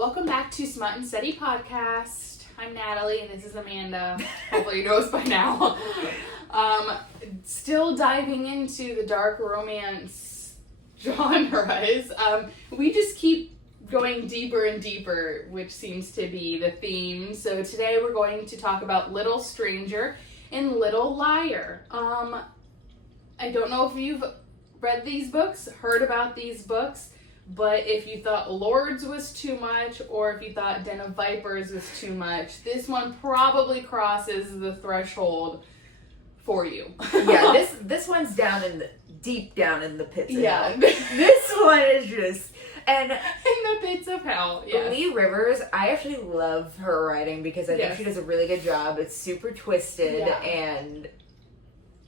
Welcome back to Smut N Study podcast. I'm Natalie and this is Amanda. Hopefully you know us by now. Still diving into the dark romance genres. We just keep going deeper and deeper, which seems to be the theme. So today we're going to talk about Little Stranger and Little Liar. I don't know if you've read these books, heard about these books, but if you thought Lords was too much, or if you thought Den of Vipers was too much, this one probably crosses the threshold for you. Yeah, this one's deep down in the pits of hell. This one is just... And in the pits of hell, yes. Leigh Rivers, I actually love her writing because I think she does a really good job. It's super twisted, and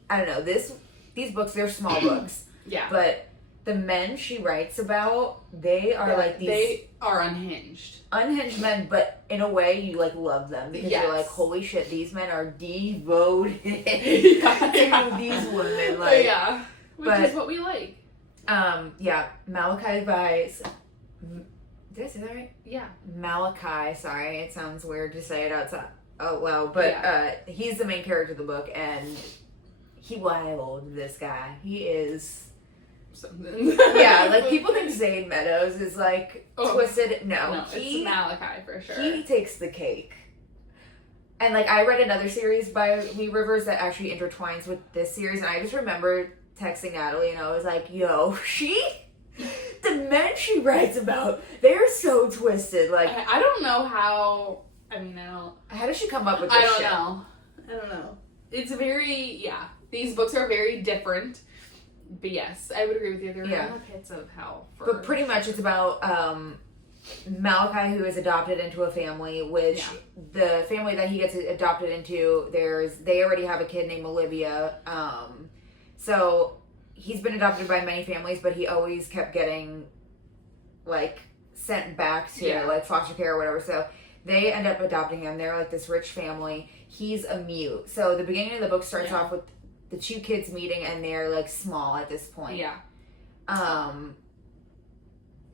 I don't know, these books, they're small books. Yeah. But the men she writes about, they are like these... They are unhinged. Unhinged men, but in a way you like love them because you're like, holy shit, these men are devoted to these women. Like, which is what we like. Malachi by... Did I say that right? Yeah. Malachi, sorry, it sounds weird to say it out loud, but he's the main character of the book, and he wild, this guy. He is... something. Yeah, like people think Zane Meadows is like twisted. No, it's Malachi for sure. He takes the cake. And like I read another series by Leigh Rivers that actually intertwines with this series, and I just remember texting Natalie and I was like, yo, the men she writes about, they're so twisted. Like I don't know how. How does she come up with this shit? I don't know. It's very These books are very different. But yes, I would agree with you. They're in the pits of hell. But pretty much it's about Malachi, who is adopted into a family, which the family that he gets adopted into, they already have a kid named Olivia. So he's been adopted by many families, but he always kept getting like sent back to like foster care or whatever. So they end up adopting him. They're like this rich family. He's a mute. So the beginning of the book starts off with the two kids meeting, and they're like small at this point. Yeah. And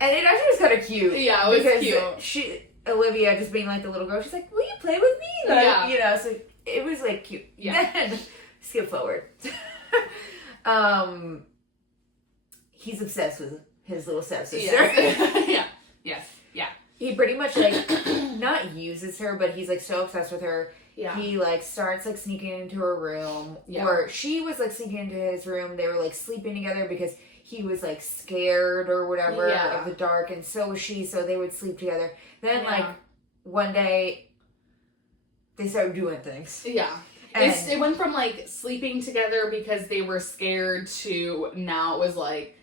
it actually was kind of cute. Yeah, it was cute. Olivia just being like the little girl, she's like, "Will you play with me?" Like, you know, so it was like cute. Yeah. Then skip forward. He's obsessed with his little stepsister. Yeah. He pretty much like not uses her, but he's like so obsessed with her. Yeah. He like starts like sneaking into her room, or she was like sneaking into his room. They were like sleeping together because he was like scared or whatever of the dark, and so was she. So they would sleep together. Then like one day they started doing things. Yeah, and it went from like sleeping together because they were scared to now it was like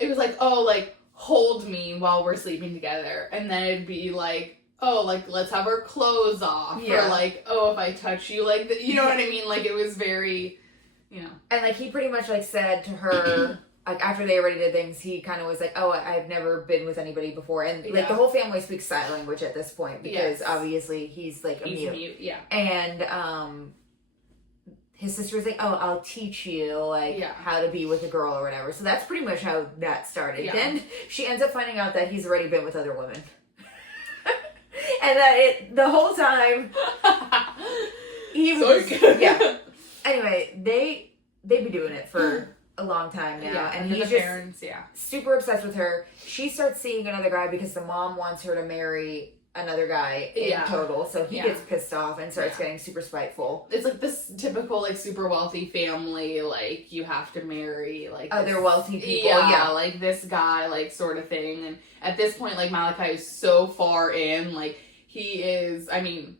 it was like, oh, like hold me while we're sleeping together, and then it'd be like, oh, like, let's have our clothes off. Or, like, oh, if I touch you, like, you know what I mean? Like, it was very, you know. And, like, he pretty much, like, said to her, like, after they already did things, he kind of was like, oh, I've never been with anybody before. And, like, the whole family speaks sign language at this point because, obviously, he's, like, a mute. And, his sister was like, oh, I'll teach you, like, how to be with a girl or whatever. So that's pretty much how that started. Yeah. Then she ends up finding out that he's already been with other women. And that the whole time he was Anyway, they be doing it for a long time now, and he's just super obsessed with her. She starts seeing another guy because the mom wants her to marry another guy in total, so he gets pissed off and starts getting super spiteful. It's like this typical like super wealthy family, like you have to marry like other wealthy people, like this guy, like sort of thing. And at this point, like Malachi is so far in, like he is, I mean,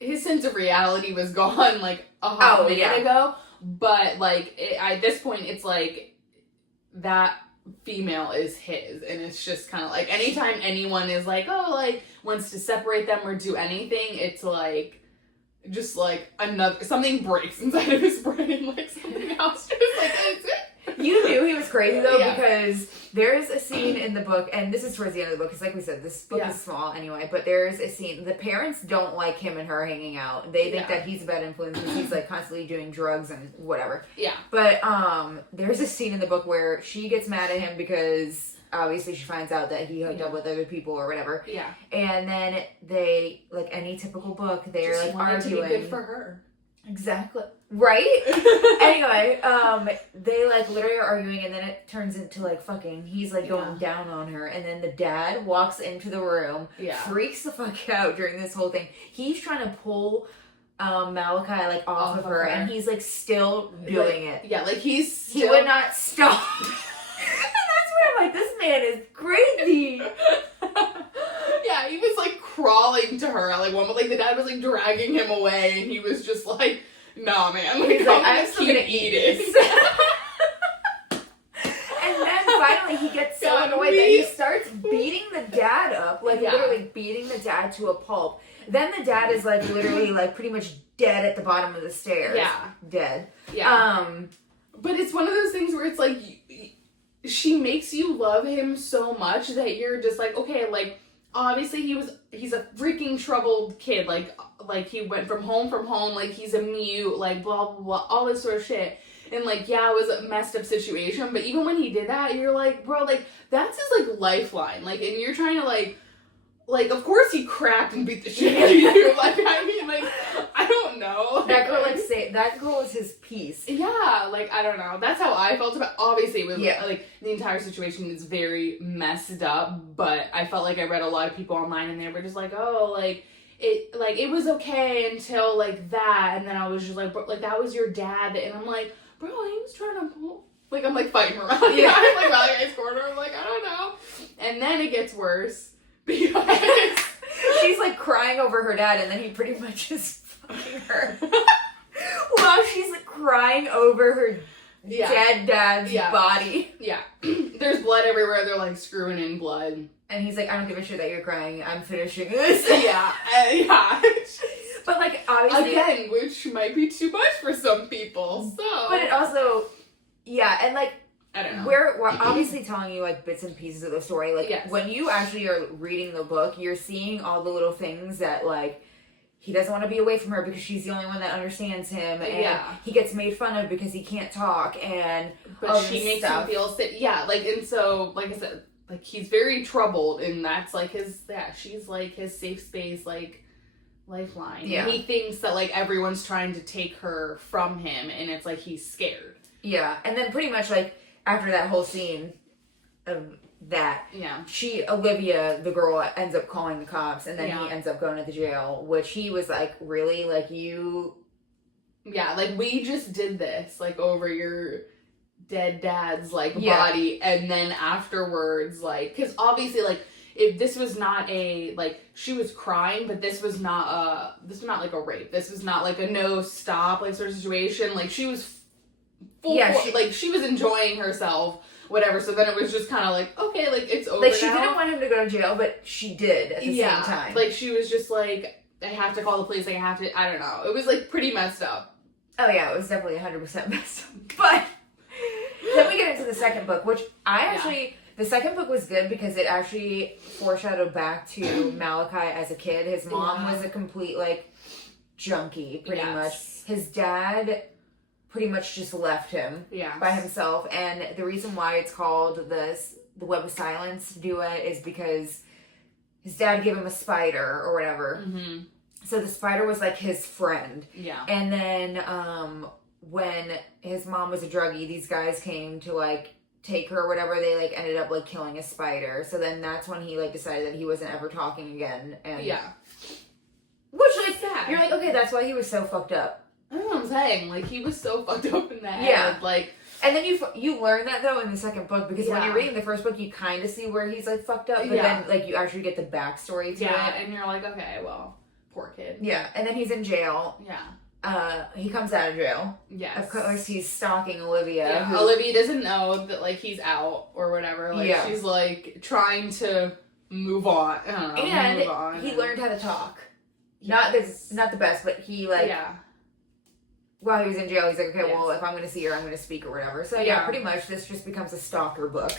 his sense of reality was gone like a hot minute ago, but like at this point it's like that female is his, and it's just kind of like anytime anyone is like, oh, like wants to separate them or do anything, it's like just like something breaks inside of his brain, like something else just like You knew he was crazy though because there's a scene in the book, and this is towards the end of the book because like we said, this book is small anyway, but there's a scene, the parents don't like him and her hanging out. They think that he's a bad influence because he's like constantly doing drugs and whatever. Yeah. But there's a scene in the book where she gets mad at him because obviously she finds out that he hooked up with other people or whatever. Yeah. And then they, like any typical book, they're just like arguing. arguing. To be good for her. Exactly. Right? Anyway, they like literally are arguing, and then it turns into like fucking, he's like going down on her, and then the dad walks into the room, freaks the fuck out during this whole thing. He's trying to pull Malachi like off of her, and he's like still doing it. Yeah, like he would not stop. And that's where I'm like, this man is crazy. Yeah, he was like crawling to her at like one, but like the dad was like dragging him away, and he was just like, nah, man, like, I'm still gonna eat it. And then finally he gets so annoyed that he starts beating the dad up, like literally beating the dad to a pulp. Then the dad is like literally like pretty much dead at the bottom of the stairs. Yeah. Dead. Yeah. But it's one of those things where it's like, she makes you love him so much that you're just like, okay, like, obviously he's a freaking troubled kid, like he went from home, like he's a mute, like blah, blah, blah, all this sort of shit. And like, yeah, it was a messed up situation, but even when he did that, you're like, bro, like, that's his like lifeline, like, and you're trying to like, of course he cracked and beat the shit out of you. Like, I mean, like, I don't know. That girl, like, that girl is his piece. Yeah, like, I don't know. That's how I felt about, obviously, it was, like, the entire situation is very messed up, but I felt like I read a lot of people online, and they were just like, oh, it was okay until, like, that, and then I was just like, bro, like, that was your dad, and I'm like, bro, he was trying to pull, like, I'm, like, fighting around. Yeah. I'm, like, Malachi's corner, I'm like, I don't know. And then it gets worse. Because she's like crying over her dad, and then he pretty much is fucking her while she's like crying over her dead dad's body. Yeah. There's blood everywhere. They're like screwing in blood, and he's like, I don't give a shit that you're crying, I'm finishing this. Yeah. But like, obviously, again, which might be too much for some people, so, but it also and like, I don't know. We're obviously telling you, like, bits and pieces of the story. Like, when you actually are reading the book, you're seeing all the little things that, like, he doesn't want to be away from her because she's the only one that understands him. And he gets made fun of because he can't talk. But she makes him feel sick. Yeah, like, and so, like I said, like, he's very troubled. And that's, like, she's, like, his safe space, like, lifeline. Yeah. And he thinks that, like, everyone's trying to take her from him. And it's, like, he's scared. Yeah. And then pretty much, like, after that whole scene of that, Olivia, the girl, ends up calling the cops, and then he ends up going to the jail, which he was like, really? Like, you... Yeah, like, we just did this, like, over your dead dad's, like, body, and then afterwards, like, because obviously, like, if this was not like, she was crying, but this was not like, a rape. This was not, like, a no-stop, like, sort of situation. Like, she was... she was enjoying herself, whatever, so then it was just kind of like, okay, like, it's over. Like, she didn't want him to go to jail, but she did at the same time. Like, she was just like, I have to call the police, like, I don't know. It was, like, pretty messed up. Oh, yeah, it was definitely 100% messed up. But then we get into the second book, which I actually... The second book was good because it actually foreshadowed back to Malachi as a kid. His mom was a complete, like, junkie, pretty much. His dad... pretty much just left him by himself, and the reason why it's called the Web of Silence Duet is because his dad gave him a spider or whatever. Mm-hmm. So the spider was like his friend. Yeah. And then when his mom was a druggie, these guys came to like take her or whatever. They like ended up like killing a spider. So then that's when he like decided that he wasn't ever talking again. And which like sad. You're like, okay, that's why he was so fucked up. I don't know what I'm saying. Like, he was so fucked up in the head. Yeah. Like, and then you learn that, though, in the second book, because when you're reading the first book, you kind of see where he's, like, fucked up, but then, like, you actually get the backstory to it. Yeah, and you're like, okay, well, poor kid. Yeah, and then he's in jail. Yeah. He comes out of jail. Yes. Of course, he's stalking Olivia. Yeah, Olivia doesn't know that, like, he's out or whatever. Like, she's, like, trying to move on. I don't know, and move on. He learned how to talk. Yes. Not the best, but he, like... Yeah. While he was in jail, he's like, okay, well, if I'm going to see her, I'm going to speak or whatever. So, pretty much, this just becomes a stalker book.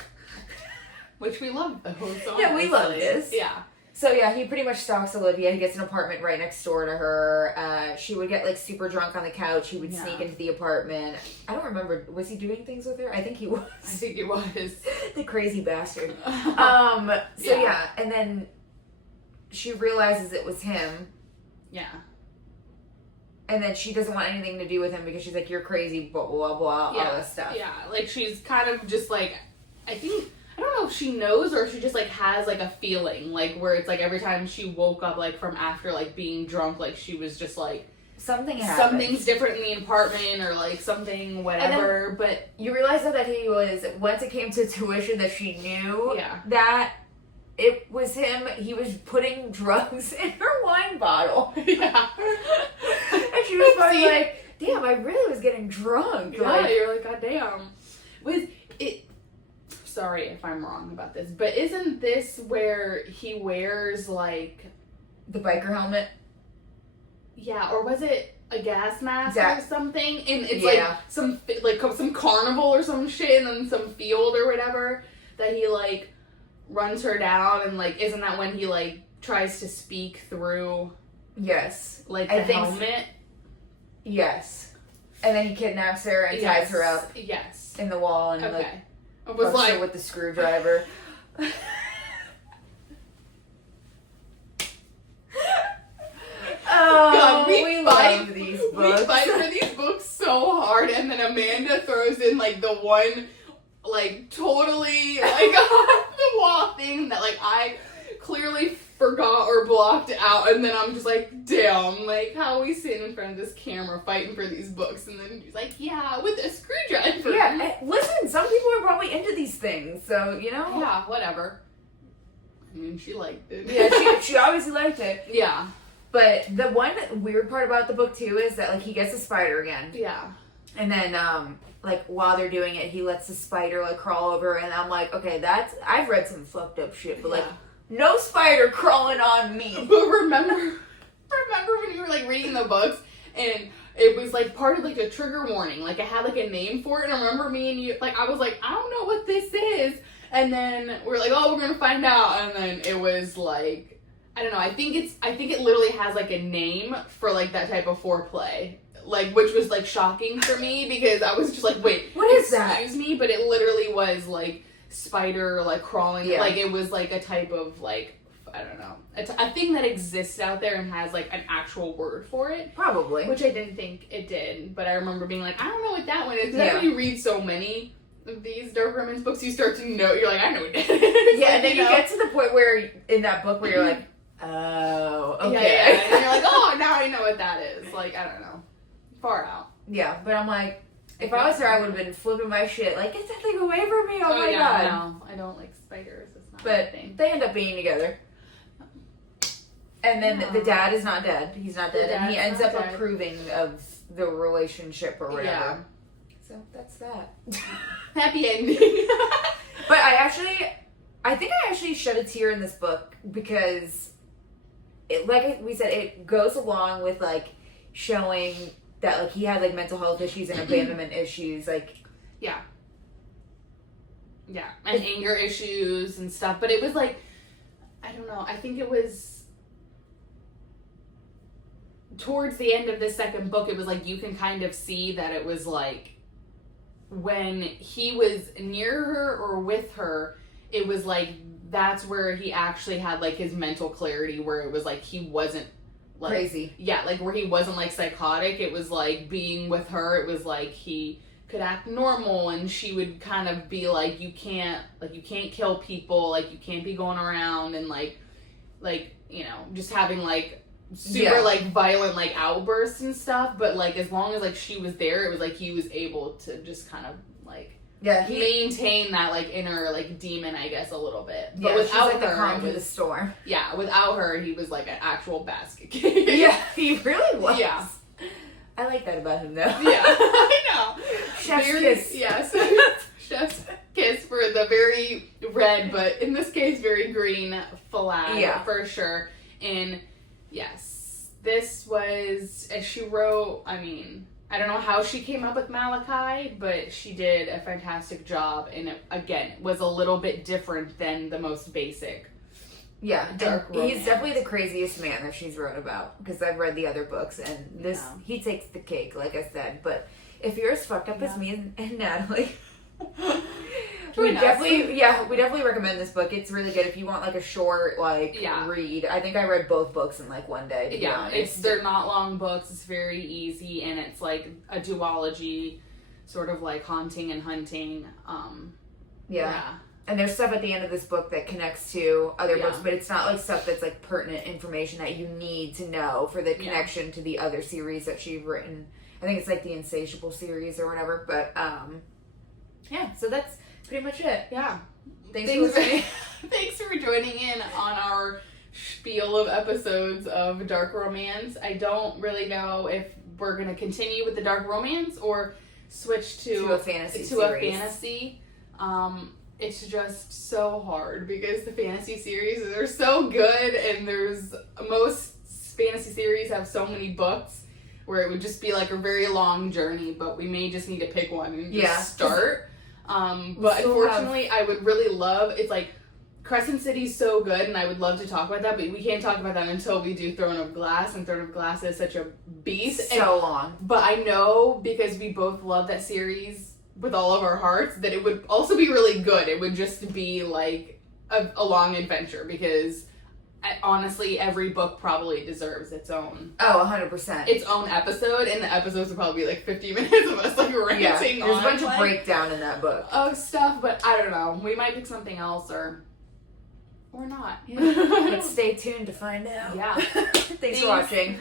Which we love, though. So we love this. Yeah. So yeah, he pretty much stalks Olivia. He gets an apartment right next door to her. She would get like super drunk on the couch. He would sneak into the apartment. I don't remember. Was he doing things with her? I think he was. I think he was. The crazy bastard. Yeah, and then she realizes it was him. Yeah. And then she doesn't want anything to do with him because she's like, you're crazy, blah, blah, blah, all this stuff. Yeah, like she's kind of just like, I don't know if she knows or if she just like has like a feeling, like where it's like every time she woke up like from after like being drunk, like she was just like, something's different in the apartment or like something whatever. But you realize that he was, once it came to tuition, that she knew that it was him. He was putting drugs in her wine bottle. Yeah. And she was probably like, damn, I really was getting drunk. Yeah, you're like, God damn. Was it... Sorry if I'm wrong about this, but isn't this where he wears, like... the biker helmet? Yeah, or was it a gas mask or something? And it's like some carnival or some shit and then some field or whatever that he, like, runs her down and, like, isn't that when he, like, tries to speak through... Yes. Like, the helmet? Yes. And then he kidnaps her and ties her up. Yes. In the wall and, like... It was like... her with the screwdriver. God, we love these books. We fight for these books so hard, and then Amanda throws in, like, the one, like, totally, like, off the wall thing that, like, I clearly forgot or blocked out, and then I'm just like, damn, like, how are we sitting in front of this camera fighting for these books? And then she's like, yeah, with a screwdriver. Yeah, listen, some people are probably into these things, so, you know. Yeah, whatever. I mean, she liked it. Yeah, she obviously liked it. Yeah. But the one weird part about the book, too, is that, like, he gets a spider again. Yeah. And then, like, while they're doing it, he lets the spider, like, crawl over, and I'm like, okay, I've read some fucked up shit, but, like, no spider crawling on me. But remember when you were, like, reading the books, and it was, like, part of, like, a trigger warning. Like, it had, like, a name for it, and I remember me and you, like, I was like, I don't know what this is. And then we're like, oh, we're gonna find out. And then it was, like, I don't know, I think it literally has, like, a name for, like, that type of foreplay. Like, which was, like, shocking for me, because I was just like, wait, what is that? Excuse me? But it literally was, like, spider, like, crawling. Yeah. Like, it was, like, a type of, like, I don't know, a thing that exists out there and has, like, an actual word for it. Probably. Which I didn't think it did. But I remember being like, I don't know what that one is. Because when you read so many of these dark romance books, you start to know, you're like, I know what it is. Yeah, and then you get to the point where, in that book, where you're like, oh, okay. Yeah. And you're like, oh, now I know what that is. Like, I don't know. Far out. Yeah, but I'm like, if I was her, I would have been flipping my shit. Like, get that thing away from me. Oh my God. No, I don't like spiders. It's not my thing. They end up being together. And then the dad is not dead. He's not dead. And he ends up approving of the relationship or whatever. Yeah. So that's that. Happy ending. But I think I actually shed a tear in this book because, like we said, it goes along with, like, showing that, like, he had, like, mental health issues and abandonment issues, like... Yeah. Yeah. And anger issues and stuff. But it was, like, I don't know. I think it was... Towards the end of the second book, it was, like, you can kind of see that it was, like... When he was near her or with her, it was, like, that's where he actually had, like, his mental clarity, where it was, like, he wasn't... Like, crazy. Yeah, like, where he wasn't, like, psychotic. It was, like, being with her, it was, like, he could act normal, and she would kind of be, like, you can't kill people, like, you can't be going around and, like, you know, just having, like, super, like, violent, like, outbursts and stuff, but, like, as long as, like, she was there, it was, like, he was able to just kind of, like... Yeah, maintain that, like, inner, like, demon, I guess, a little bit. But yeah, without like her, the calm to the storm. Yeah, without her, he was, like, an actual basket case. Yeah, he really was. Yeah. I like that about him, though. Yeah, I know. Chef's kiss. Yes. Chef's kiss for the very red, but in this case, very green flag, for sure. And, yes, this was, as she wrote, I mean... I don't know how she came up with Malachi, but she did a fantastic job, and it, again, was a little bit different than the most basic Yeah, dark romance. He's definitely the craziest man that she's wrote about, because I've read the other books, and he takes the cake, like I said. But if you're as fucked up as me and Natalie, we definitely recommend this book. It's really good if you want like a short read. I think I read both books in like one day. To be honest. They're not long books. It's very easy, and it's like a duology, sort of like haunting and hunting. And there's stuff at the end of this book that connects to other books, but it's not like stuff that's like pertinent information that you need to know for the connection to the other series that she's written. I think it's like the Insatiable series or whatever. But so that's pretty much it. Yeah. Thanks for joining in on our spiel of episodes of dark romance. I don't really know if we're going to continue with the dark romance or switch to a fantasy series. It's just so hard because the fantasy series are so good, and most fantasy series have so many books where it would just be like a very long journey, but we may just need to pick one and just start. But unfortunately, I would really love, it's like Crescent City's so good, and I would love to talk about that, but we can't talk about that until we do Throne of Glass, and Throne of Glass is such a beast. So long. But I know, because we both love that series with all of our hearts, that it would also be really good. It would just be like a long adventure, because honestly, every book probably deserves its own. 100%. Its own episode, and the episodes would probably be like 50 minutes of us like ranting on. There's a bunch of breakdown in that book. Of stuff, but I don't know. We might pick something else or not. Let's stay tuned to find out. Yeah. Thanks for watching.